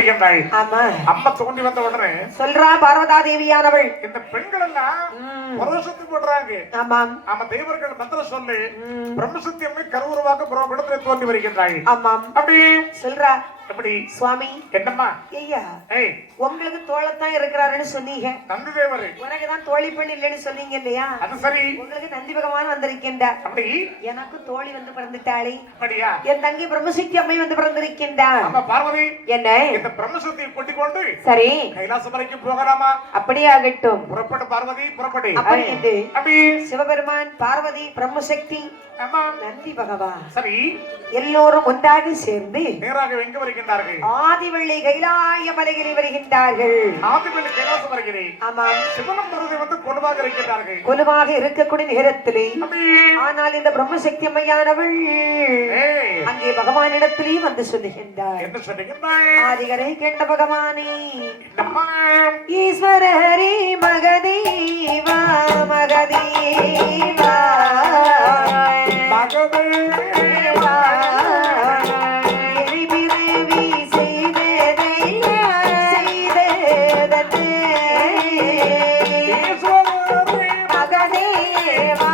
வருகின்றாள். ஆமா. அம்மா தோண்டி வந்த உடனே சொல்றா பார்வதா தேவியானவள், இந்த பெண்கள் எல்லாம் பரவசத்து போடுறாங்க. ஆமாம். ஆமா, தேவர்கள் மந்திரம் சொல்லி பிரம்மசக்தி அம்மை கருவுருவாக பிரம்மடத்தில் தோண்டி வருகின்றாள். ஆமாம். அப்படி சொல்றா. எப்படி சுவாமி? என்னம்மா? ஐயா, ஏய், உங்களுக்கு தோழத்தான் இருக்கிறாருன்னு சொன்னீங்க. நந்தி தேவர் உனக்குதான் தோழி பெண் இல்லைன்னு சொன்னீங்க இல்லையா? அது சரி. உங்களுக்கு நந்தி பகவான் வந்திருக்கின்றார். அப்படி எனக்கு தோழி வந்து பிறந்துட்டாளே. அப்படியா? என் தங்கி பிரம்மசக்தி அம்மை வந்து பிறந்திருக்கின்றார். ஆமா பார்வதி, என்ன இந்த பிரம்மசக்தியை கூட்டிக் கொண்டு சரி கைலாசம் வரைக்கும் போகலாமா? அப்படியே ஆகட்டும். புறப்படு பார்வதி, புறப்படு. அப்படி என்று அப்படி சிவபெருமான், பார்வதி, பிரம்மசக்தி, ஆமா நந்தி பகவான் சரி எல்லோரும் ஒன்றாக சேர்ந்து நேராக எங்க வருகின்றார்கள்? ஆதிவள்ளி கைலாய மலைகளில் வருகின்றார்கள். ஆதிவள்ளி கைலாசம் வருகிறேன். ஆமாம். சிவனும் பருவதை வந்து கொலுவாக இருக்கின்றார்கள். கொலுவாக இருக்கக்கூடிய நேரத்திலே அப்படி ஆனால் இந்த பிரம்மசக்தி அம்மையானவள் ஏய், அங்கே பகவானிடத்திலே வந்து சொல்லுகின்றார். என்ன சொன்னீங்க? ஆதிகரை கேட்ட பகவானே, என்னம்மா? ஈஸ்வரரே மகதேவா மகதேவா மகதேவா எரிபிறவி செய்ததை செய்ததனே ஈஸ்வரரே மகதேவா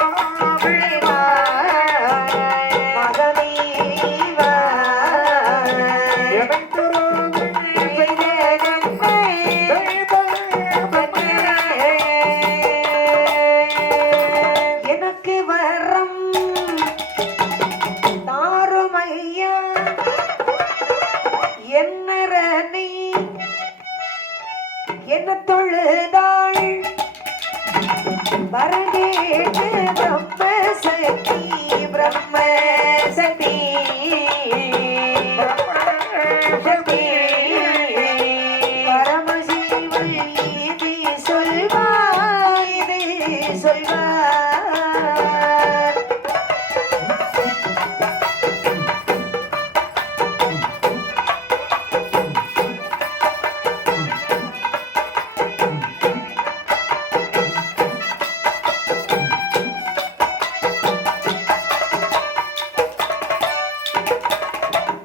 மகதேவா மகதேவா எனக்குருவே எனக்கு வரம் தாருமையா என்னரணி என்ன தொழுதாள் வரதேட்டு பிரம்மசக்தி பிரம்மசக்தி சக்தி பரமசிவன் இது சொல்வார் இது சொல்வார்.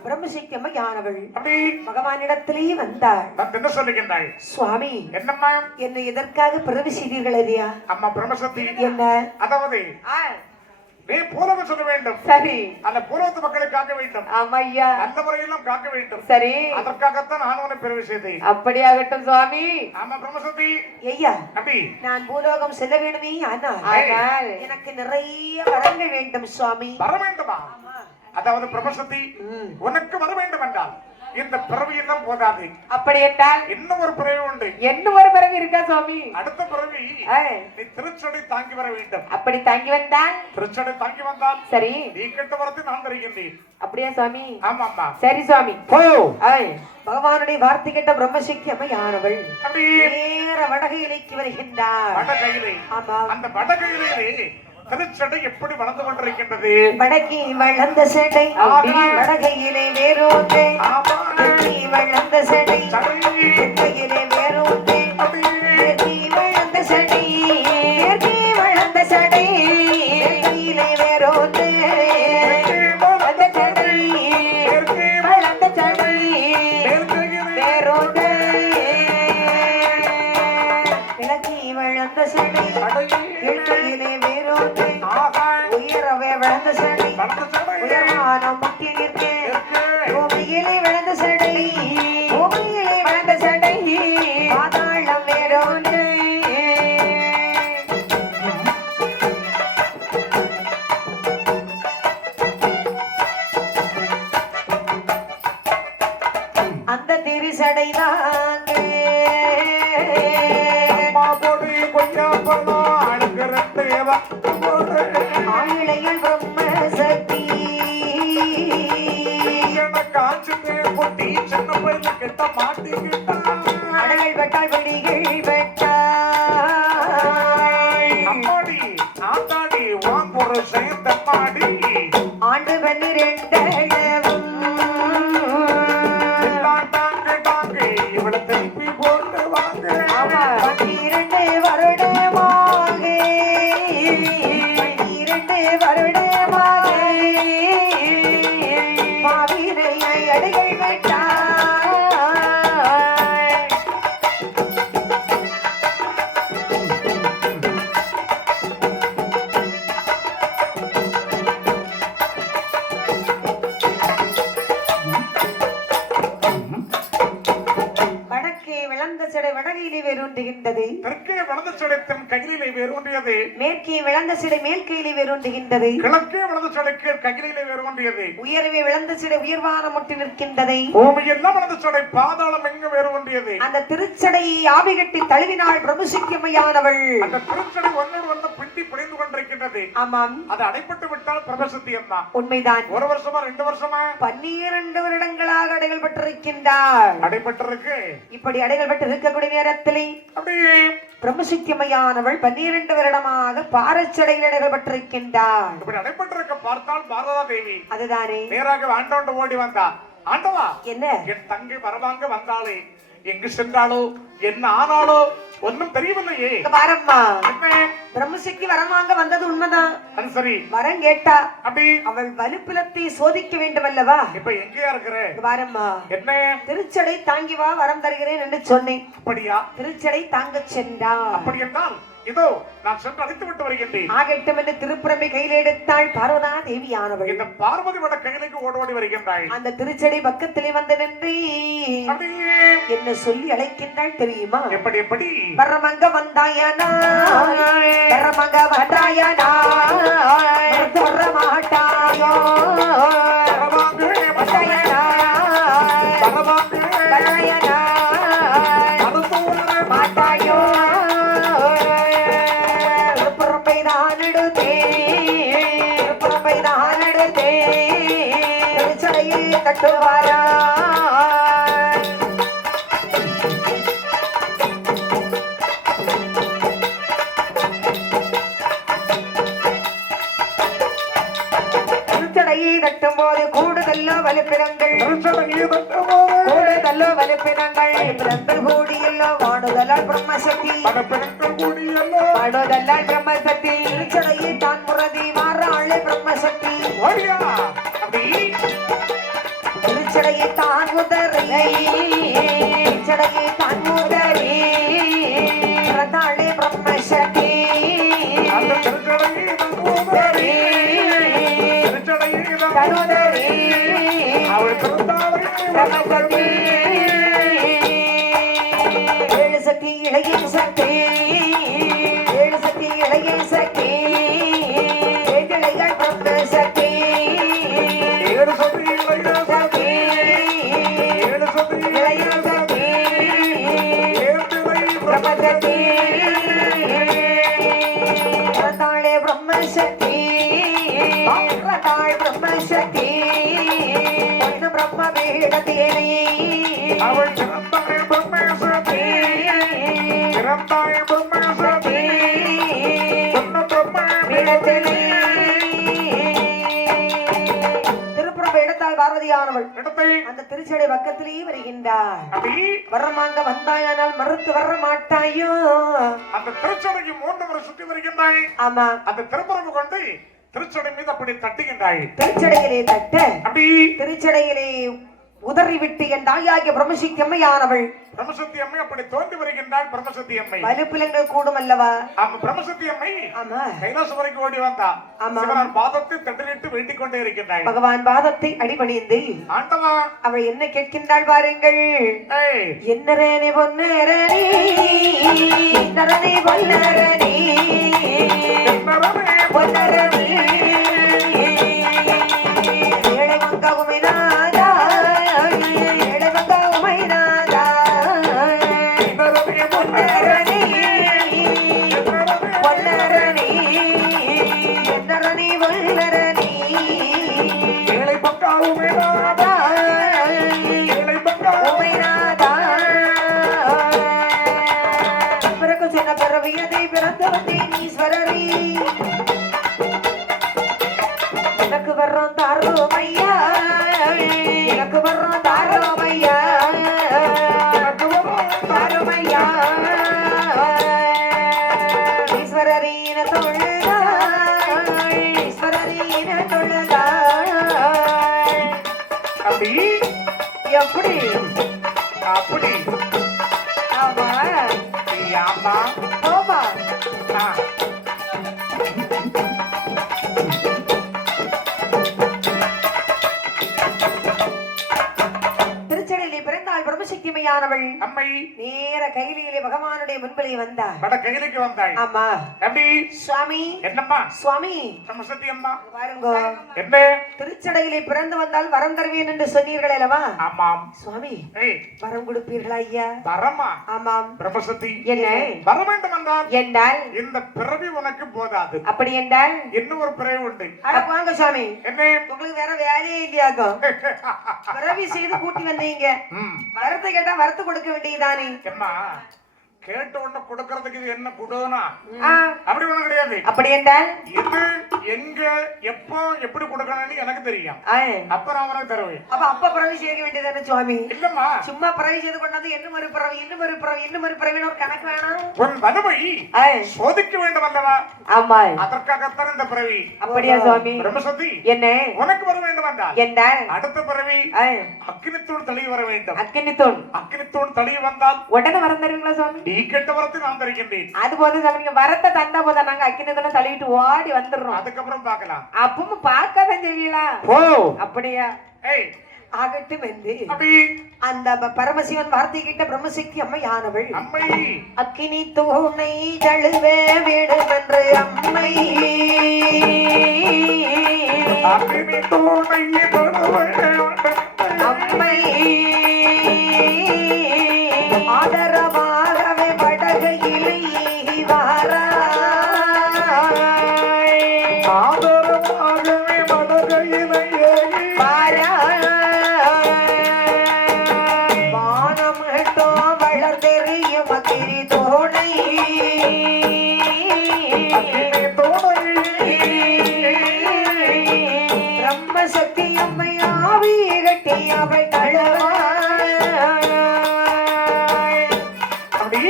பிரம்மசக்தி அம்மையானவள் அப்படி பகவானிடத்திலே வந்தாள். நான் என்ன சொல்லுகின்றாய்? சுவாமி, என்னம்மா? என்னை எதற்காக பிறவி செய்தீர்கள் ஐயா? அம்மா பிரம்மசக்தி என்ன? அதாவது நீ பூலகம் சொல்ல வேண்டும். சரி. அந்த பூலகத்து மக்களை காக்க வேண்டும். ஆமையா. அந்த முறையெல்லாம் காக்க வேண்டும். சரி. அதற்காகத்தான் நான் உன்னை பிறவி செய்தேன். அப்படியாகட்டும் சுவாமி. ஆமா பிரம்மசக்தி. ஐயா, அப்படி நான் பூலோகம் செல்ல வேண்டுமே. ஆனால் எனக்கு நிறைய வரங்கள் வேண்டும் சுவாமி. வர வேண்டுமா? அதாவது பிரம்மசக்தி உனக்கு வர வேண்டும் என்றால் இந்த பிறவியெல்லாம் போதாது. அப்படி என்றால் இன்னும் ஒரு பிறவி உண்டு. என்ன ஒரு பிறவி இருக்கா சுவாமி? அடுத்த பிறவி நீ திருச்சடை தாங்கி வர வேண்டும். அப்படி தாங்கி வந்தால்? திருச்சடை தாங்கி வந்தால் சரி, நீ கேட்ட வரத்தை நான் தருகின்றேன். அப்படியா சுவாமி? ஆமா ஆமா. சரி சுவாமி. போ. பகவானுடைய வார்த்தை கேட்ட பிரம்மசக்தி அம்மையானவள் நேர வடகையிலைக்கு வருகின்றார். வடகையிலே? ஆமா. அந்த வடகையிலே திருச்சடை எப்படி வளர்ந்து கொண்டிருக்கின்றது? வடக்கி வளர்ந்த சடை வடகையிலே வேரோன்று வளர்ந்த சடை தெற்கையிலே வேரோன்று வளர்ந்த சடை வளர்ந்த சடை தெற்கையிலே வேரோன்று வளர்ந்த சடை வளர்ந்த சடை வேரோன்று விளக்கி வளர்ந்த சடை கிழக்கையிலே வேரோன்று உயரவே வளர்ந்த சடை உயரமான முட்டி நிற்க பூமியிலே வளர்ந்த சடை பூமியிலே வளர்ந்த சடை பாதாளம் வேரோன்று அந்த திரிசடைதான் ஆயிழையில் பிரம்மசக்தி அடகள் வெட்டால் வெடிகள் வெட்டாள் ஆண்டு 12 வருடமாக பாவினை அடிகள் வெட்டாள் வேரூன்றுகின்றது. தெற்கே வலது சடைத்தன் கையிலே வேரூன்றியது. மேற்கே விளந்த சிடை மேல் கையிலே வேரூன்றுகின்றது. கிழக்கே வலது சடைக்கு கையிலே வேரூன்றியது. உயர்வே விளந்த சிடை உயர்வான முட்டி நிற்கின்றது. பூமியெல்லாம் வலது சடை பாதாளம் எங்கு வேரூன்றியது. அந்த திருச்சடையை ஆவி கட்டி தழுவினாள் பிரம்மசிக்கமையானவள். அந்த திருச்சடை ஒன்னோடு ஒன்று பிண்டி பிணைந்து கொண்டிருக்கின்றது. ஆமாம், அது அடைப்பட்டு விட்டால் பிரம்மசத்தியம் தான். உண்மைதான். 1 வருஷமா 2 வருஷமா 12 வருடங்களாக அடைகள் பெற்றிருக்கின்றாள். அடைப்பட்டிருக்கு. இப்படி அடைகள் பெற்று இருக்கக்கூடிய நேரத்திலே அப்படியே பிரம்மசிக்கமையானவள் 12 வருடமாக பாரச்சடையில் அடைகள் பெற்றிருக்கின்றாள். இப்படி அடைப்பட்டிருக்க பார்த்தால் பாரதா தேவி அதுதானே நேராக ஆண்டவன் ஓடி வந்தா. ஆண்டவா, என்ன என் தங்கை வரவாங்க வந்தாளே, எங்கு சென்றாளோ என்ன ஆனாலோ ஒன்னும் தெரியவில்லையே. பாரம்மா, என்ன பிரம்மசிக்கு வரமாங்க வந்தது உண்மைதான். அது சரி, வரம் கேட்டா அப்படி அவள் வலுப்பிலத்தை சோதிக்க வேண்டும் அல்லவா? இப்ப எங்கேயா இருக்கிற? பாரம்மா, என்ன திருச்சடை தாங்கி வா, வரம் தருகிறேன் என்று சொன்னேன். அப்படியா? திருச்சடை தாங்க சென்றா. அப்படி என்றால் இதோ நான் சென்று அழைத்து விட்டு வருகின்றேன். ஆகட்டும் என்று திருப்புறமை கையில் எடுத்தாள் பார்வதா தேவியானவள். இந்த பார்வதி வட கையிലേക്ക് ஓடி வருகின்றாள். அந்த திருச்சடை பக்கத்திலே வந்து நின்று அப்படியே என்ன சொல்லி அழைக்கின்றாள் தெரியுமா? எப்படி எப்படி? வரமங்க வந்தாயனா, வரமங்க வந்தாயனா, சொல்ற மாட்டாயோ, வரவாங்க வந்தாயனா, வரவாங்க வந்தாயனா, வரதோர மாட்டாயோ, புறம்பை தான் எடுத்தே, புறம்பை தான் எடுத்தே, திருச்சடையில் கட்டுவாரா. தட்டும் போது கூடுதல்லோ வலுப்பினங்கள், கூடுதல்லோ வலுப்பினங்கள், பிறந்தல் கூடியல்லோ வாடுதலால் பிரம்மசக்தி, வாடுதலால் பிரம்மசக்தி, திருச்சடையை தான் முறதி மாறாளே பிரம்மசக்தி, திருச்சடையை தான் உதறி, திருச்சடையை தான் உதறி, பிரதாளே பிரம்மசக்தி, கருதறி, பிரம்மசக்தி, ஏழு சக்தி இளைய சக்தி, ஏழு சக்தி இளைய சக்தி, ஏழைகள் பிரம்மசக்தி, சக்தி, இளைய சக்தி, பிரம்மசக்தி, பிரதாளே பிரம்மசக்தி, பிரதாள் பிரம்மசக்தி, ஒன்று பிரம்ம பீடத்திலே அவள் சிறந்தாய் பிரம்மசக்தி, சிறந்தாய் பிரம்மசக்தி, சொன்ன பிரம்ம பீடத்திலே. திருப்புறம் எடுத்தால் பாரதியானவள் இடத்தை அந்த திருச்சடை பக்கத்திலேயே வருகின்றார். அப்படி வரமாங்க வந்தாயானால் மறுத்து வர மாட்டாயோ. அந்த திருச்சடைக்கு 3 முறை சுற்றி வருகின்றாய். ஆமா, அந்த திருப்புறவு கொண்டு திருச்சடை மீது அப்படி தட்டுகின்றாய். திருச்சடையிலே தட்ட, அப்படி திருச்சடையிலே உதறிவிட்டு என் தாயாகிய பிரம்மசிக்கு அம்மையானவள் பிரம்மசக்தி அம்மை அப்படி தோன்றி வருகின்றாள். பிரம்மசக்தி அம்மை வலுப்பிலங்கள் கூடும் அல்லவா? அந்த பிரம்மசக்தி அம்மை ஆமா, கைலாசம் வரைக்கும் ஓடி வந்தா. ஆமா. சிவனார் பாதத்தை தட்டிலிட்டு வேண்டிக் கொண்டே இருக்கின்றாள். பகவான் பாதத்தை அடிபணிந்து ஆண்டவா, அவள் என்ன கேட்கின்றாள் பாருங்கள். ஏய், என்னரனே பொன்னரணி, என்னரனே பொன்னரணி, என்னரமே பொன்னரணி, ஏழை மங்க உமைநாதா, ஏழை மங்க உமைநாதா, என்னரமே பொன்னரணி, என்னரமே பொன்னரணி, என்னரணி பொன்னரணி, ஏழை பக்காவுமே நாதா, ஏழை பக்காவுமே உமைநாதா. பிறகு சொன்ன பிறவியதை பிறந்து வந்தேன் ஈஸ்வரரி, எனக்கு வர்றோம் தாரோம் ஐயா, எனக்கு வர்றோம் தாரோம் ஐயா, தாரோம் ஐயா, ஈஸ்வரரீன தொழுதா, ஈஸ்வரரீன தொழுதா. அப்படி எப்படி? அப்படி ஆமா, ஆமா ஆமா, ஆ. திருச்சடையிலே பிறந்தாள் பிரம்மசக்தி பிரம்மசக்திமையானவள் அம்மை நேர கையிலே பகவானுடைய முன்பிலே வந்தார். வட கையிலுக்கு வந்தாய். ஆமா எப்படி சுவாமி என்னம்மா சுவாமி பிரம்மசக்தி அம்மா பாருங்க, என்ன திருச்சடையிலே பிறந்து வந்தால் வரம் தருவேன் என்று சொன்னீர்கள் அல்லவா? ஆமாம் சுவாமி ஏய் வரம் கொடுப்பீர்களா ஐயா? வரமா ஆமாம். பிரம்மசக்தி என்ன வர வேண்டும் என்றால் என்றால் இந்த பிறவி உனக்கு போதாது. அப்படி என்றால் இன்னும் ஒரு பிறவி உண்டு. அட வாங்க சுவாமி, என்ன உங்களுக்கு வேற வேலையே இல்லையாக்கும்? பிறவி செய்து கூட்டி வந்தீங்க, வரத்தை கேட்டா வரத்து கொடுக்க வேண்டியதானே? அம்மா கேட்ட உடனே கொடுக்கறதுக்கு இது என்ன குடோனா அப்படி ஒண்ணும் கிடையாது. அப்படி என்றால் இது எங்க எப்போ எப்படி கொடுக்கணும்னு எனக்கு தெரியும். அப்ப நான் உனக்கு தருவேன். அப்ப பிறவி செய்ய வேண்டியதானே சுவாமி? இல்லம்மா சும்மா பிறவி செய்து கொண்டாந்து இன்னும் ஒரு பிறவி இன்னும் ஒரு பிறவி இன்னும் ஒரு பிறவின்னு ஒரு கணக்கு வேணாம். உன் வலுவை சோதிக்க வேண்டும் அல்லவா? ஆமா, அதற்காகத்தான் இந்த பிறவி. அப்படியா சுவாமி? பிரம்மசக்தி என்ன உனக்கு வர வேண்டும் என்றால் என்றால் அடுத்த பிறவி அக்கினித்தூள் தளிய வர வேண்டும். அக்கினித்தூள் தளிய வந்தால் உடனே வரம் தருவீங்களா சுவாமி? நீ கெட்ட வரத்தை நான் தருகின்றேன். அது போது நீங்க வரத்தை தந்தா போதா நாங்க அக்கினத்துல தள்ளிட்டு ஓடி வந்துடுறோம். அதுக்கப்புறம் பார்க்கலாம். அப்பவும் பார்க்காதான் செய்வீங்களா? ஓ அப்படியா? ஏய் ஆகட்டும் என்று அப்படி அந்த பரமசிவன் வார்த்தை கிட்ட பிரம்மசக்தி அம்மை ஆனவள். அம்மை அக்கினி தூணை தழுவே வேணும் என்று அம்மை அக்கினி தூணை அம்மை ஆதரவாகவே வடகையிலே வாராய். ஆதரவாகவே வடகையிலே வாராய். வானம் கேட்டோ வளர்ந்தெறியும் அக்கினி தோணை பிரம்மசக்தி அம்மை ஆவி கட்டி அவள் தழுவாள். அப்படி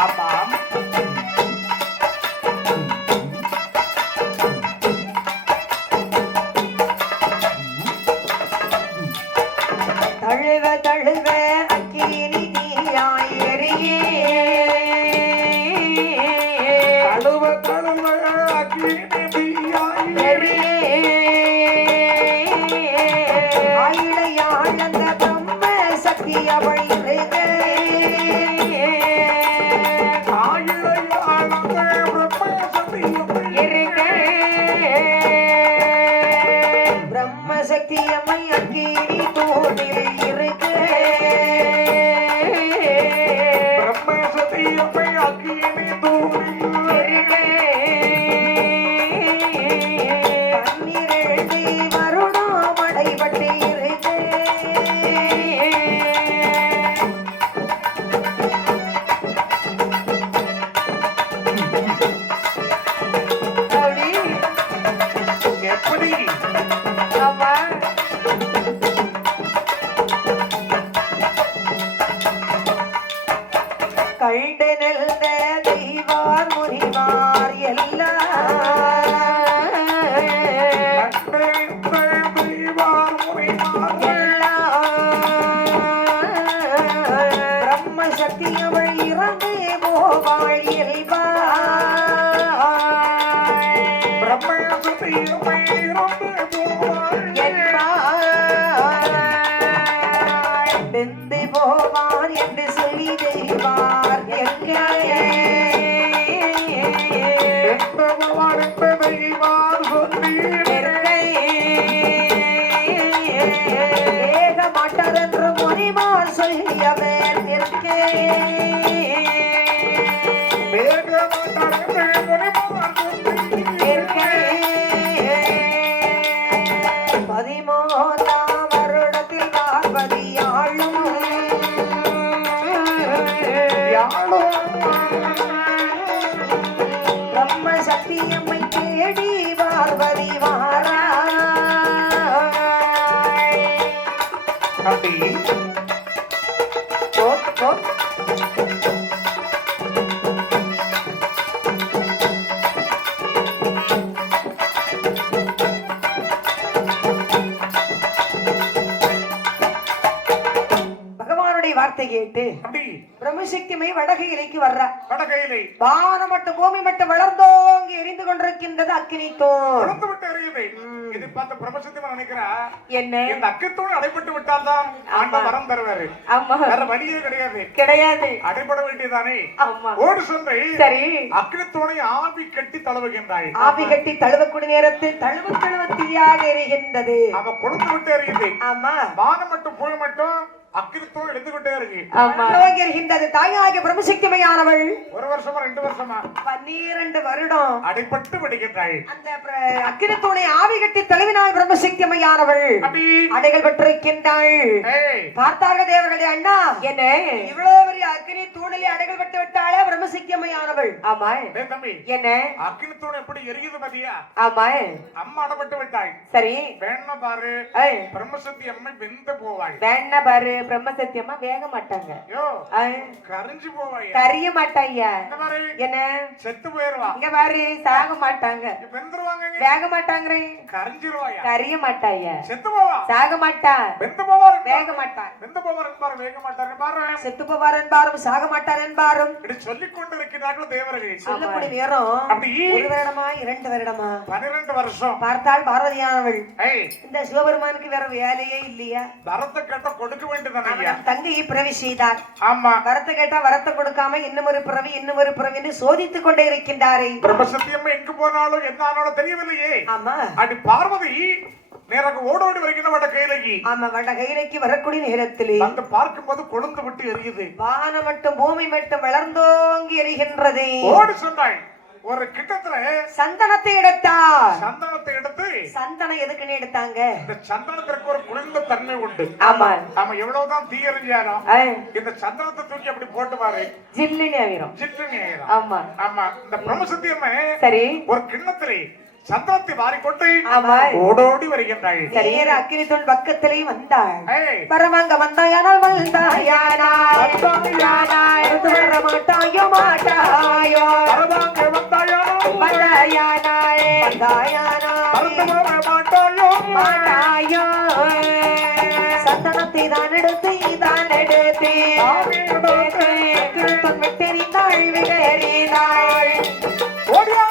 ஆமாம். தழுவ தழுவ அக்கினி தீயாய் எரியே. தழுவ தழுவ அக்கினி தீயாய் எரியே. ஆயிழையாள் அந்த பிரம்ம சக்தி அவள் இருக்க. ஆயிழையாள் அந்த பிரம்மசக்தி இருக்க. பிரம்மசக்தி அம்மை அக்கினி தூணில் இருக்க. பிரம்மசக்தி அம்மை அக்கினி தூணில் இருக்க. 12 வருடம் அடைபட்டு இருக்க. அப்படி எப்படி ஆமா. கண்ட நெல்ல தெய்வார் முனிவார் எல்லாம் பிரம்மசக்தி அவள் இறந்து போவாள் வெந்து போவார் என்று சொல்லி தெய்வார் ஏக மாட்டதென்று முனிமார் சொல்லியவர் நிற்கே. பதிமூன்றாம் வருடத்தில் பார்வதியாளும் பிரம்மசக்தி அம்மை தேடி பார்வதி வாராய். பகவானுடைய வார்த்தை கேட்டு பிரம்மசக்திமை வடகை இலைக்கு வர்றா. வடகையிலே வானம் மட்டும் பூமி மட்டும் வளர்ந்தோங்க ஓங்கி எரிந்து கொண்டிருக்கின்றது அக்கினி தூண். கொழுந்து விட்டு எரியுது. இதை பார்த்த பிரபசத்தியமா நினைக்கிறா, என்ன இந்த அக்கித்தூண் அடைபட்டு விட்டால்தான் ஆண்டவன் வரம் தருவாரு. ஆமா வேற வழியே கிடையாது. கிடையாது. அடைபட வேண்டியதானே. ஆமா ஓடு சென்று சரி அக்கினித்தூணை ஆவி கட்டி தழுவுகின்றாள். ஆவி கட்டி தழுவக்கூடிய நேரத்தில் தழுவு தழுவ தீயாக எரிகின்றது. அவ கொழுந்து விட்டு எரியுது. ஆமா வானம் மட்டும் புகழ் மட்டும் அக்கினித்தூண் எடுத்துக்கிட்டே இருக்கு. ஆமா ஓங்கி எரிகின்றது. தாயாகிய பிரம்மசக்திமையானவள் 1 வருஷமா 2 வருஷமா 12 வருடம் அடைபட்டு விடுகின்றாள். அந்த அக்கினித்தூணை ஆவி கட்டி தழுவினாள் பிரம்மசக்திமையானவள். அப்படி அடைகள் பெற்றிருக்கின்றாள். ஏய், பார்த்தார்கள் தேவர்களே, அண்ணா என்ன இவ்வளவு பெரிய அக்கினி தூணிலே அடைகள் பட்டு விட்டாளே பிரம்மசக்திமையானவள். ஆமா டேய் தம்பி, என்ன அக்கினித்தூண் எப்படி எரியுது பாத்தியா? ஆமா அம்மா அடைபட்டு விட்டாள். சரி வேணா பாரு, ஏய், பிரம்மசக்தி அம்மை வெந்து போவாள். வேணா பாரு, பிரம்மசத்தியமா வேக மாட்டாங்க. யோ, ஏய், கரிஞ்சு போவாய். கரிய மாட்டாய்யா. இந்த பாரு, என்ன செத்து போயிருவா. இங்க பாரு, சாக மாட்டாங்க. வெந்துருவாங்க, வேக மாட்டாங்கறே. கரிஞ்சிருவாயா. கரிய மாட்டாய்யா. செத்து போவா. சாக மாட்டா. வெந்து போவார். வேக மாட்டார். வெந்து போவார் என்பார், வேக மாட்டார் என்பார். செத்து போவார் என்பாரும் சாக மாட்டார் என்பாரும் இப்படி சொல்லிக் கொண்டிருக்கிறார்கள் தேவர்கள். சொல்லக்கூடிய நேரம் அப்படி 1 வருடமா 2 வருடமா 12 வருஷம். பார்த்தால் பாரதியானவள். ஏய், இந்த சிவபெருமானுக்கு வேற வேலையே இல்லையா? வரத்தை கேட்ட கொடுக்க வேண்டியதானே ஐயா? நம் தங்கையை பிறவி செய்தார். ஆமா, வரத்தை கேட்டா வரத்தை கொடுக்காம இன்னும் ஒரு பிறவின்னு சோதித்துக் கொண்டே இருக்கின்றாரே. பிரம்மசத்தியம்மா எங்கு போனாலும் என்ன ஆனாலும் தெரியவில்லையே. ஆமா அப்படி பார்வதி நேராக ஓடோடி வருகின்ற வட கைலகி. ஆமா வட கைலைக்கு வரக்கூடிய நேரத்திலே வந்து பார்க்கும்போது கொழுந்து விட்டு எரியுது. வானம் மட்டும் பூமி மட்டும் வளர்ந்தோங்கி எரிகின்றது. ஓடி சொன்னாள். ஒரு கிட்டத்துல சந்தனத்தை எடுத்தார். சந்தனத்தை எடுத்து, சந்தனம் எதுக்குன்னு எடுத்தாங்க? இந்த சந்தனத்திற்கு ஒரு குளிர்ந்த தன்மை உண்டு. ஆமா நாம எவ்வளவுதான் தீ எரிஞ்சாலும் ஏய், இந்த சந்தனத்தை தூக்கி அப்படி போட்டு பாரு, ஜில்லுன்னு ஆகிரும். சிற்றுனி ஆயிரும். ஆமா ஆமா, இந்த பிரம்மசத்தியம்மை சரி ஒரு கிண்ணத்திலே சந்தனத்தை வாரிக்கொண்டு ஆமா ஓடோடி வருகின்றாள். நேர அக்கினித்தூண் பக்கத்திலே வந்தாள். ஏய், வரவாங்க வந்தாயானால் வந்தாயானால் அடுத்து வர மாட்டாயோ மாட்டாயோ வரவாங்க வந்தாயா, வந்தாயானால் வந்தாயானால் மறந்து வர மாட்டாயோ. மாட்டாயோ சந்தனத்தை தான் எடுத்து அக்கினித்தூண் விட்டெறிந்தாள் விடறினாள். ஓடியா.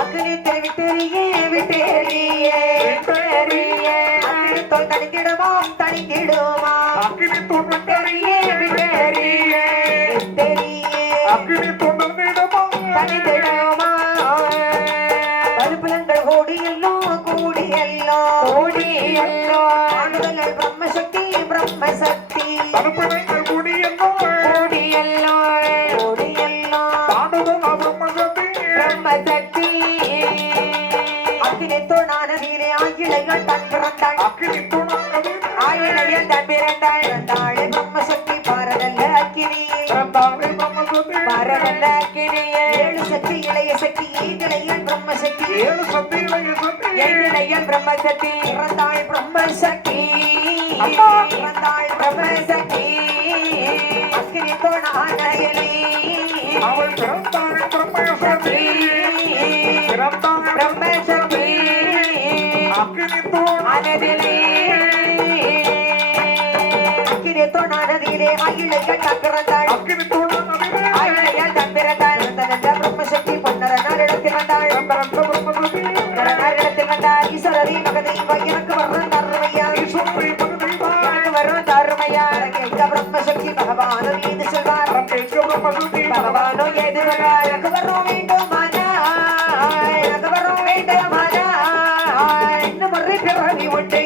அக்கினித்தூண் விட்டெறியே அக்கினித்தூண் தணிந்திடுமாம் அக்கினித்தூண் விட்டெறியே, விட்டெறியே அக்கினித்தூண் தன்னிடமா. தணிந்திடுமா பருப்புலங்கள் கூடியல்லோ ஆண்டுதல்கள் பிரம்மசக்தி தடுப்பணைகள் கூடியல்லோ, கூடியல்லோ தாண்டுதல் பிரம்மசக்தி. பிரம்மசக்தி அக்கினித்தூண் ஆனதிலே ஆயிழைகள் தன் பிறந்தாள். அக்கினித்தூண் ஆயிழைகள் தன் பிறந்தாள். பிரம்மசக்தி பாரதல்ல அக்கினி பிரம்மசக்தி. பாரதல்ல அக்கினியே 7 சக்தி இளைய சக்தி ஏழையன் பிரம்மசக்தி 7 சக்தி இளைய சக்தி. ஏழையன் பிரம்மசக்தி பிறந்தாள் பிரம்மசக்தி பிறந்தாள் பிரம்மசக்தி அக்கினித்தூண் ஆனதிலே அவள் பிறந்தாள் பிரம்மசக்தி. பிறந்தாள் பிரம்மசக்தி அக்கினித்தூண் ஆனதிலே அக்கினித்தூண் ஆனதிலே ஆயிழைகள் தன் பிறந்தாள். அக்கினித்தூண் நதிலே ஆயிழைகள் தன் பிறந்தாள். பிரம்மசக்தி பொன்னர நாளிடத்தில் வந்தாள். பிரம்மசக்தி. இடத்தில் வந்தார். ஈஸ்வரரி மகதை எனக்கு வர்றன் தருமையா ஈஸ்வரி பகதேவா. எனக்கு வர்றன் தருமையா எங்க பிரம்மசக்தி பகவானும் ஏது சொல்வார். அங்கேங்க பிரம்மசக்தி. பகவானும் ஏது சொல்வார். எனக்கு வரும் வேண்டுமானா எனக்கு வரும் வேண்டுமானா இன்னும் ஒரு பிறவி உண்டு.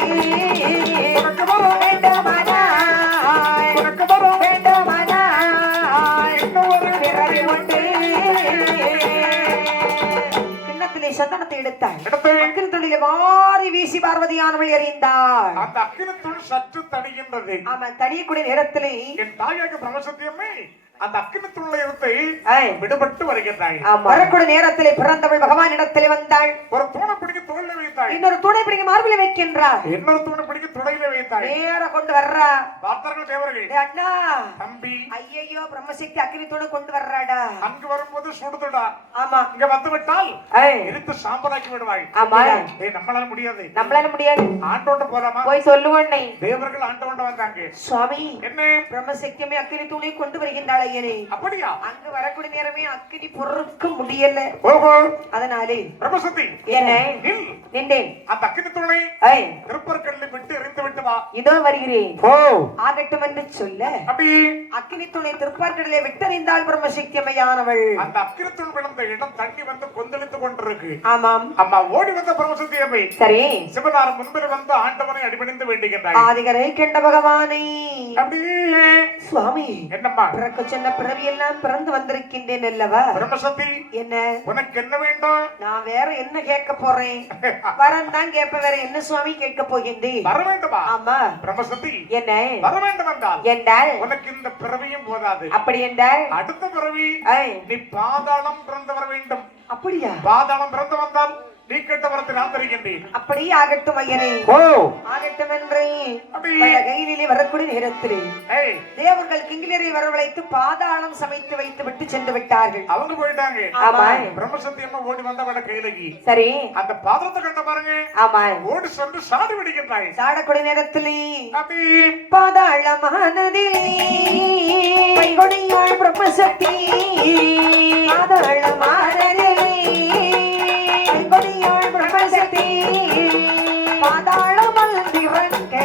உனக்கு வரும் வேண்டுமானா உனக்கு வரும் வேண்டுமானா இன்னும் ஒரு பிறவி உண்டு. கிண்ணத்திலே சந்தனத்தை எடுத்தாள். எடுத்து அக்கினித்தூணிலே வாரி வீசி பார்வதியானவள் எறிந்தாள். அந்த அக்கினித்தூண் சற்று தணிகின்றது. அவன் தனியக்கூடிய நேரத்திலே என் தாயாக பிரம்மசத்தியம்மை அந்த அக்கினத்துள்ள இருந்து ஐ. விடுபட்டு வருகின்றாய். வரக்கூடிய நேரத்திலே பிறந்தவள் பகவான் இடத்திலே வந்தாள். ஒரு தூணை பிடிக்க தோல்ல வைத்தாய், இன்னொரு துணை பிடிக்க மார்பிலை வைக்கின்றார். இன்னொரு தூணை பிடிக்க துடையில வைத்தாய். நேர கொண்டு வர்றா. பார்த்தார்கள் தேவர்கள், டேய் அண்ணா, தம்பி ஐயையோ பிரம்மசக்தி அக்கினி துணை கொண்டு வர்றாடா. அங்கு வரும்போது சுடுதுடா, ஆமா, இங்க வந்து விட்டால் ஐ. எரித்து சாம்பலாக்கி விடுவாய். ஆமா, ஏய் நம்மளால முடியாது, நம்மளால முடியாது. ஆண்டோண்ட போலாமா? போய் சொல்லுவண்ணே. தேவர்கள் ஆண்டோண்ட வந்தாங்க. சுவாமி, என்ன பிரம்மசக்தியுமே அக்கினி துணை கொண்டு வருகின்றாள் ஐயனே. அப்படியா? அங்கு வரக்கூடிய நேரமே அக்கினி பொறுக்க முடியல. ஓஹோ, அதனாலே பிரம்மசக்தி என்ன நில், நின்றேன். அந்த அக்கினி துணை ஐ. திருப்பற்கல்லை விட்டு எரிந்து விட்டு வா. இதோ வருகிறேன். ஓ, ஆகட்டும் என்று சொல்ல அப்படி அக்கினி துணை திருப்பார்கடலை விட்டறிந்தாள் பிரம்மசக்தி அம்மையானவள். அந்த அக்கிரத்துள் விழுந்த இடம் தண்ணி வந்து கொந்தளித்துக் கொண்டிருக்கு. ஆமாம், அம்மா ஓடி வந்த பிரம்மசக்தி அம்மை சரி. சிவனார் முன்பில் வந்து ஆண்டவனை அடிபணிந்து வேண்டுகின்றாய். ஆதிகரை கண்ட பகவானை. அப்படியே சுவாமி, என்னம்மா பிறக்க சொன்ன பிறவி எல்லாம் பிறந்து வந்திருக்கின்றேன் அல்லவா? பிரம்மசக்தி என்ன உனக்கு என்ன வேண்டும்? நான் வேற என்ன கேட்க போறேன்? வரன் தான் கேட்ப, வேற என்ன சுவாமி கேட்க போகின்றேன்? வர வேண்டுமா? ஆமா. பிரம்மசக்தி என்ன வர வேண்டும் என்றால் என்றால் உனக்கு இந்த பிறவியும் போதாது. அப்படி என்றால் அடுத்த பிறவி ஐ. நீ பாதாளம் பிறந்து வர வேண்டும். அப்படியா? பாதாளம் பிறந்து வந்தால் நீ கேட்ட வரத்தை நான் தருகின்றேன். அப்படி ஆகட்டும் ஐயனே. ஓ, ஆகட்டும் என்றே அப்படி கையிலே வரக்கூடிய நேரத்திலே ஏய் தேவர்கள் கிங்கிலரை வரவழைத்து பாதாளம் சமைத்து வைத்து விட்டு சென்று விட்டார்கள். அவங்க போயிட்டாங்க. ஆமா. பிரம்மசக்தி அம்மா ஓடி வந்த வட கையிலகி சரி. அந்த பாத்திரத்தை கண்ட பாருங்க. ஆமா, ஓடி சென்று சாடி விடுகின்றாய். சாடக்கூடிய நேரத்திலே அப்படி பாதாளமானதிலே கொடியாள் பிரம்மசக்தி. பாதாளமானதிலே கொடியாள் பிரம்மசக்தி. பாதாளம் அந்திரங்க,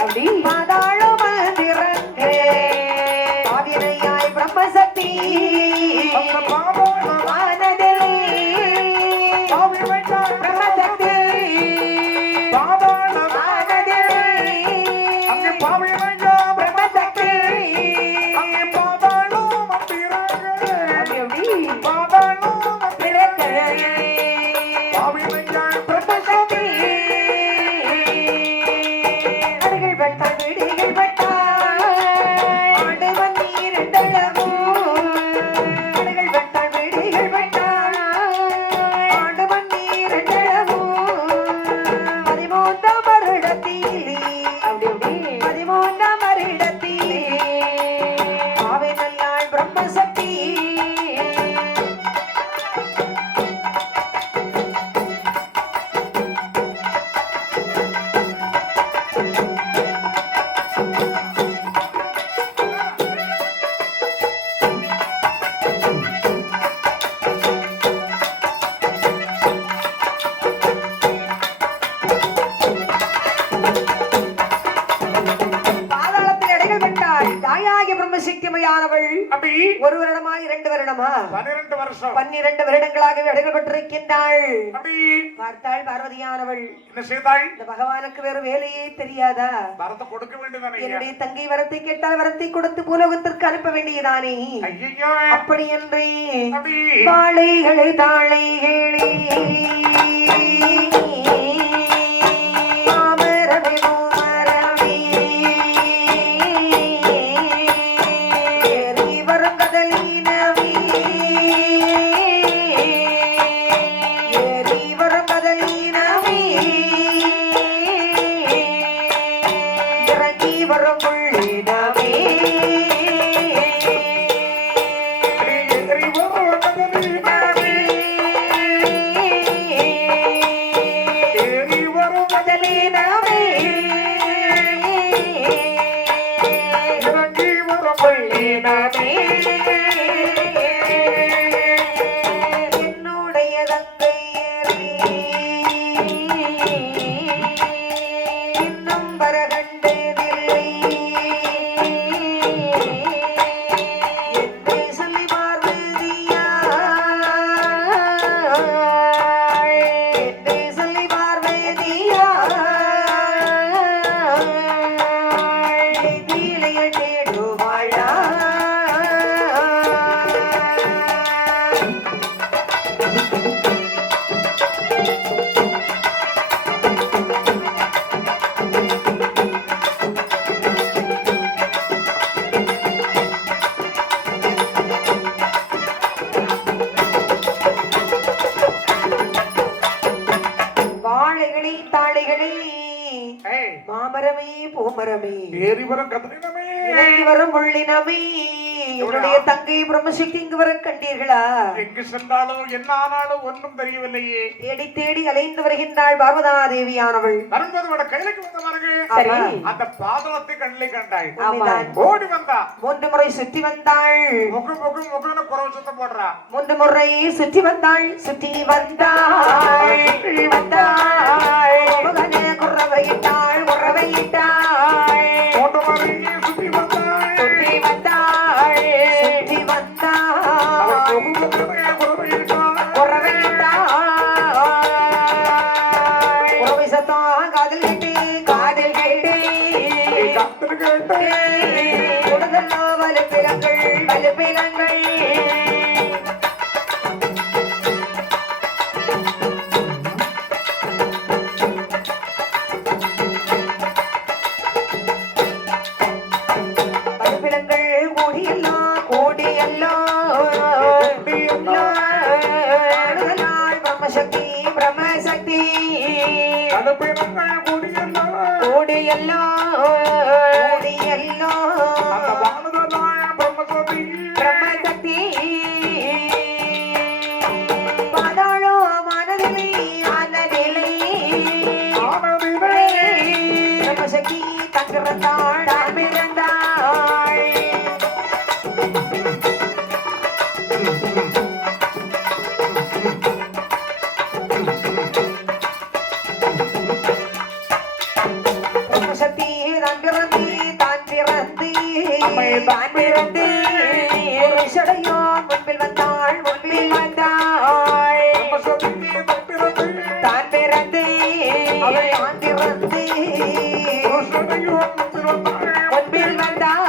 அப்படி பாதாளம் அந்திரங்க. ஆவிரையாய் பிரம்மசக்தி அந்த பாதாளம் மானதிலே ஆவி வைத்தாய் பிரம்மசக்தி. பாதாளம் மானதிலே அங்கே பாவி வைத்தாய் பிரம்மசக்தி. அங்கே பாதாளம் அம்பிராக அப்படி பாதாளம் பிறக்க பாவி வைத்தாய் பிரம்மசக்தி. அடிகள் பட்டால் வீடுகள் பட்டால் ஆண்டவன் நீரண்டளவும். அடிகள் பட்டால் வீடுகள் பட்டால் ஆண்டவன் நீரண்டளவும். 13ஆம் வருடத்திலே, அப்படி 13ஆம் வருடத்திலே ஆவே நல்லாள் பிரம்மசக்தி. பாதாளத்தில் அடைகள் விட்டாள் தாயாகிய பிரம்மசக்திமையானவள். அப்படி ஒரு வருடமா 2 வருடமா 12 வருஷம் 12 வருடங்களாகவே அடைகள் பெற்றிருக்கின்றாள். அப்படி பார்த்தாள் பார்வதியானவள். என்ன செய்தாய்? இந்த பகவானுக்கு வேறு வேலையே தெரியாதா? வரத்தை கொடுக்க வேண்டியதானே? என்னுடைய தங்கை வரத்தை கேட்டால் வரத்தை கொடுத்து பூலோகத்திற்கு அனுப்ப வேண்டியதானே? ஐயோ, அப்படி என்றே அப்படி வாழைகளை தாழைகளே மாமரமே மூமரமே ஏறி வரும் கதலினமே ஏறி வரும் கதலினமே இறங்கி வரும் புள்ளினமே பூமரமே பூமரமே ஏறி வரும் கதிரினமே இறங்கி வரும் புள்ளினமே என்னுடைய தங்கை பிரம்மசக்தி இங்கு வர கண்டீர்களா? எங்கு சென்றாலும் என்ன ஆனாலும் ஒன்றும் தெரியவில்லையே. தேடி தேடி அலைந்து வருகின்றாள் பார்வதா தேவியானவள். வரும்போது கையிலுக்கு வந்த பிறகு அந்த பாதளத்தை கண்ணிலே கண்டாள். ஓடி வந்தா 3 முறை சுற்றி வந்தாள். முகு முகு முகுன்னு குறவு சுத்தம் போடுறா. 3 முறை சுற்றி வந்தாள். சுற்றி வந்தாள் முகனே குறவையிட்டாள் குறவையிட்டாள். 3 முறை சுற்றி வந்தாள். சுற்றி வந்தாள் சுற்றி வந்தாள் குறவையிட்டாள். குறவை சத்தம் காதில் கேட்டு காதில் கேட்டு கொடுதல்லோ வலுப்பிலங்கள் வலுப்பிலங்கள். பிரம்மசக்தி பிரம்மசக்தி கூடியல்லோ கூடியல்லோ பிரம்மசக்தி பாதாளோ மனதிலே ஆனதிலே பிரம்மசக்தி தங்கிருந்தாள் தாமிருந்தாள். தான் பிறந்து சடையோ முன்பில் வந்தாள் முன்பில் வந்தாள். தான் பிறந்து அவள் தான் பிறந்து முன்பில் வந்தாள்.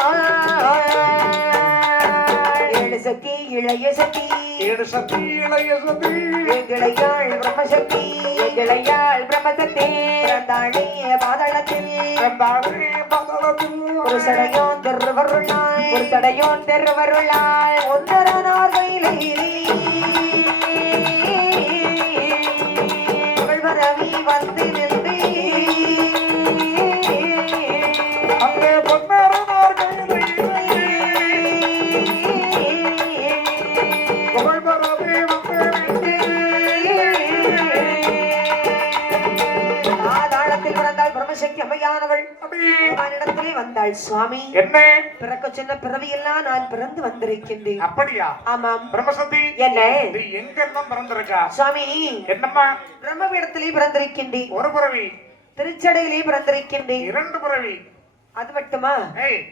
ஏழு சக்தி இளைய சக்தி ஏழு சக்தி இளைய சக்தி எங்கிளையாள் பிரம்மசக்தி எங்கிளையாள் பிரம்மசக்தி பிறந்தாளே பாதாளத்தில் ஒரு சடையோன் தெருவருளாய் ஒரு சடையோன் தெருவருளாய் ஒன்றரானார் கையிலே புகழ்வரவி வந்து நின்று அங்கே பொன்னரனார் கையிலே புகழ்வரவி வந்து பாதாளத்தில் பிறந்தாள் பிரம்மசக்தி அம்மையானவள். இடத்திலே வந்தாள். சுவாமி என்ன பிறக்க சொன்ன பிறவியெல்லாம் நான் பிறந்து வந்திருக்கின்றேன். அப்படியா? ஆமாம். பிரம்மசக்தி என்ன நீ எங்கெல்லாம் பிறந்திருக்கா? சுவாமி என்னம்மா? பிரம்மபீடத்திலே பிறந்திருக்கின்றேன். ஒரு பிறவி. திருச்சடையிலே பிறந்திருக்கின்றேன். 2 பிறவி. அது மட்டுமா?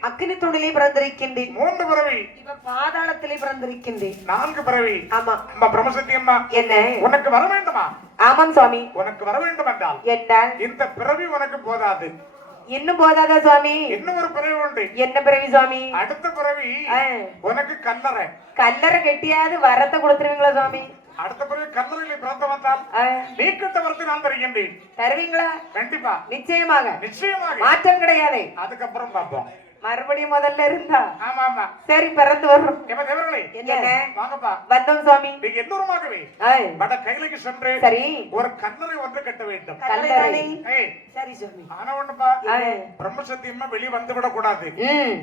அக்கினி தூணிலே பிறந்திருக்கின்றேன். 3 பிறவி. இப்ப பாதாளத்திலே பிறந்திருக்கின்றேன். 4 பிறவி. ஆமா. அம்மா பிரம்மசக்தி அம்மா என்ன உனக்கு வர வேண்டுமா? ஆமாம் சுவாமி. உனக்கு வர வேண்டும் என்றால் என்ன இந்த பிறவி உனக்கு போதாது. இன்னும் போதாதா சுவாமி? இன்னும் ஒரு பிறவி உண்டு. என்ன பிறவி சுவாமி? அடுத்த பிறவி உனக்கு கல்லறை. கல்லறை கெட்டியாவது வரத்தை கொடுத்துருவீங்களா சுவாமி? அடுத்த பிறகு கல்லறையில பிறந்த வந்தால் நீ கிட்ட வரத்து நான் தருகின்றேன். தருவீங்களா? கண்டிப்பா நிச்சயமாக நிச்சயமாக மாற்றம் கிடையாது. அதுக்கப்புறம் பார்ப்போம். மறுபடியும் முதல்ல இருந்தா ஆமா ஆமா சரி பிறந்து வரும். என்ன வாங்கப்பா வந்தோம் சுவாமி. நீங்க எந்த ஊருமாகவே வட கைலைக்கு சென்று சரி ஒரு கல்லறை ஒன்று கட்ட வேண்டும். கல்லறை சரி சுவாமி. ஆனா ஒண்ணுப்பா பிரம்மசக்தியம்மா வெளியே வந்து விட கூடாது.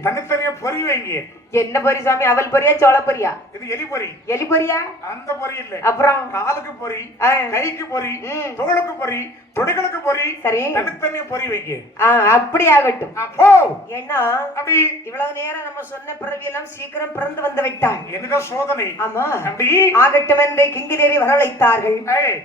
தனித்தனியா பொறி வைங்க. என்ன பொறி சுவாமி? அவல் பொரியா சோள பொரியா? இது எலி பொறி. எலி பொரியா? அந்த பொறி இல்ல. அப்புறம் காலுக்கு பொறி கைக்கு பொறி தோளுக்கு பொறி தொடைகளுக்கு பொறி சரி தனித்தனியா பொறி வைங்க. அப்படி ஆகட்டும். அப்போ ஏன்னா அப்படி இவ்வளவு நேரம் நம்ம சொன்ன பிறவி எல்லாம் சீக்கிரம் பிறந்து வந்து விட்டாள். எனக்கு சோதனை. ஆமா அப்படி ஆகட்டும் என்று கிங்கிலியரை வரவழைத்தார்கள்.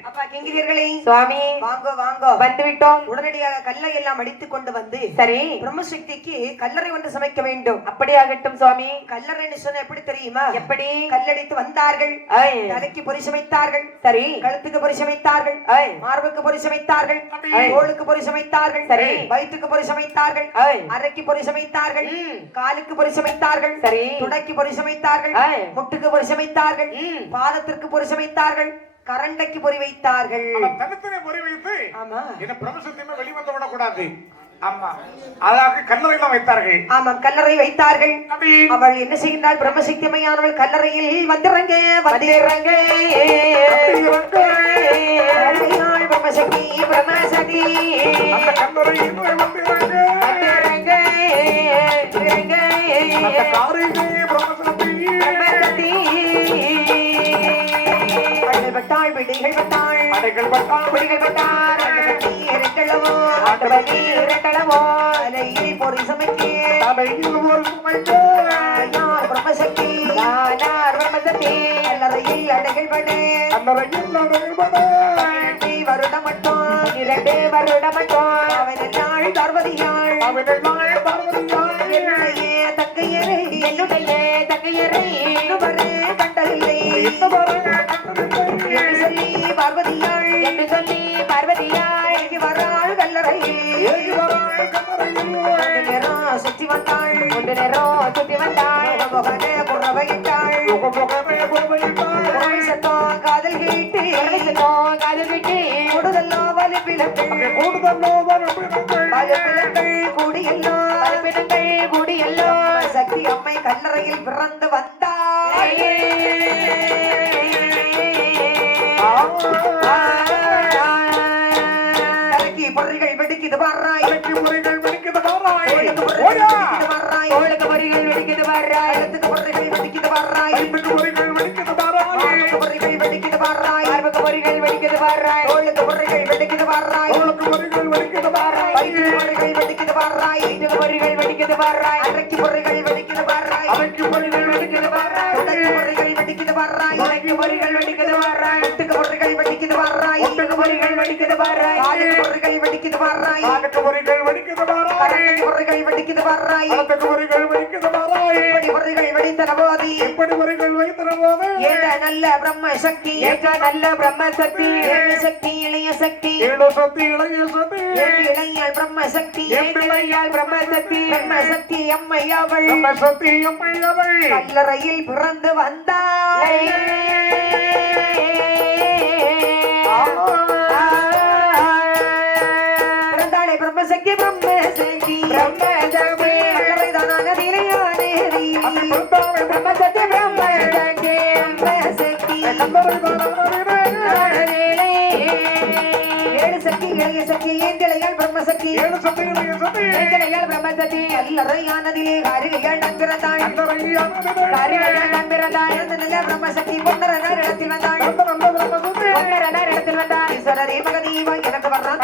அப்பா கிங்கிலியர்களை சுவாமி வாங்கோ வாங்கோ வந்து விட்டோம். உடனடியாக கல்லை எல்லாம் அடித்துக் கொண்டு வந்து சரி பிரம்மசக்திக்கு கல்லறை ஒன்று சமைக்க வேண்டும். அப்படி ஆகட்டும் சுவாமி. கல்லறைன்னு சொன்ன எப்படி தெரியுமா? எப்படி? கல்லடித்து வந்தார்கள். தலைக்கு பொறி சமைத்தார்கள். சரி கழுத்துக்கு பொறி சமைத்தார்கள். மார்புக்கு பொறி சமைத்தார்கள். தோளுக்கு பொறி சமைத்தார்கள். சரி வயிற்றுக்கு பொறி சமைத்தார்கள். அரைக்கு பொறி சமைத்தார்கள். காலுக்கு பொறி சமைத்தார்கள். சரி துடைக்கு பொறி சமைத்தார்கள். முட்டுக்கு பொறி சமைத்தார்கள். பாதத்திற்கு பொறி சமைத்தார்கள். கரண்டைக்கு பொறி வைத்தார்கள். தனித்தனி பொறி வைத்து ஆமா என்ன பிரம்மசக்தியம்மா வெளிவந்து விடக்கூடாது. ஆமா அதாக கல்லறையெல்லாம் வைத்தார்கள். ஆமாம் கல்லறை வைத்தார்கள். அவள் என்ன செய்கின்றாள்? பிரம்மசக்தி அம்மையானவள் கல்லறையில் வந்திறங்க வந்திறங்க பிரம்மசக்தி பிரம்மசக்தி அந்த கல்லறையில் வந்திறங்க காரிகை பிரம்மசக்தி பட்டாள் விடைகள் பட்டாள் அடைகள் பட்டாள் விடைகள் பட்டாள் இரண்டளவோ அலையில் பொறி சமைக்க தலையில் ஒரு சுமைக்கு யார் பிரம்மசக்தி யார் பிரம்மசக்தி அல்லறையில் அடைகள் படு அந்தரையில் அடைபட வருடம் மட்டும் 2 வருடம் மட்டும் அவனாள் பார்வதியாள் அவனாள் பார்வதியாள் என்னுடைய தங்கையரை இன்னுவரே கண்டதில்லை என்று சொல்லி பார்வதியாள் ஏகி வராள் கல்லறையில் நேரம் சுத்தி வந்தாள் முகனே புறவையிட்டாள் சத்தம் காதல் கேட்டு கூடுதல்லோ வலிப்பிலங்கள் கூடியல்லோ சக்தி அம்மை கல்லறையில் பிறந்து வந்தாள் கலக்கி பொறிகள் வெடிக்குது பாராய் முறைகள் வெடிக்குது பாராய் தோளுக்கு பொறிகள் வெடிக்குது பாராய் இடத்துக்கு பொறிகள் வெடிக்குது பாராய் முறைகள் வெடிக்குது பாராய் பொறிகள் வெடிக்குது பாராய் பொறிகள் வெடிக்குது பாராய் தோளுக்கு பொறிகள் வெடிக்குது பாராய் முறைகள் வெடிக்குது பாராய் பொறிகள் வெடிக்குது பாராய் பொறிகள் வெடிக்குது பாராய் அரைக்கு பொறிகள் வெடிக்குது பாராய் அரைக்கு முறைகள் வெடிக்குது பாராய் உடக்கு பொறிகள் வெடிக்குது பாராய் உடைக்கு முறைகள் வெடிக்குது பாராய் ஒட்டுக்கு பொறிகள் வெடிக்குது பாராய் ஒட்டுக்கு முறைகள் வெடிக்குது பாராய் காலுக்கு பொறிகள் வெடிக்குது பாராய் காலுக்கு முறைகள் வெடிக்குது பாராய் கரண்டி பொறிகள் வெடிக்குது பாராய் கழுத்துக்கு முறைகள் வெடிக்குது பாராய் இப்படி பொறிகள் வெடித்தன போது எப்படி முறைகள் வைத்திர போது ஏழ நல்ல பிரம்ம சக்தி ஏழு சக்தி இளைய சக்தி ஏழு சக்தி இளைய சக்தி ஏழு இளையாள் பிரம்ம சக்தி பிரம்ம சக்தி அம்மை அவள் நம்ம சக்தி அம்மையவள் கல்லறையில் பிறந்து வந்தாள் பிறந்தாளே பிரம்ம சக்தி கல்லறைதானான வீரையானே பிரம்ம சக்தி ஏழு சக்தி இளைய சக்தி ஏந்திளையாள் பிரம்ம சக்தி ஏழு சக்தி இளைய சக்தி கல்லறையானதிலே காரிகையாள் நம்பிறந்தாள் நல்ல பிரம்ம சக்தி பொன்னர இடத்தில் வந்தாள் நல்ல பிரம்ம சக்தி ஈஸ்வரரே மகதீவா எனக்கு வர்றான்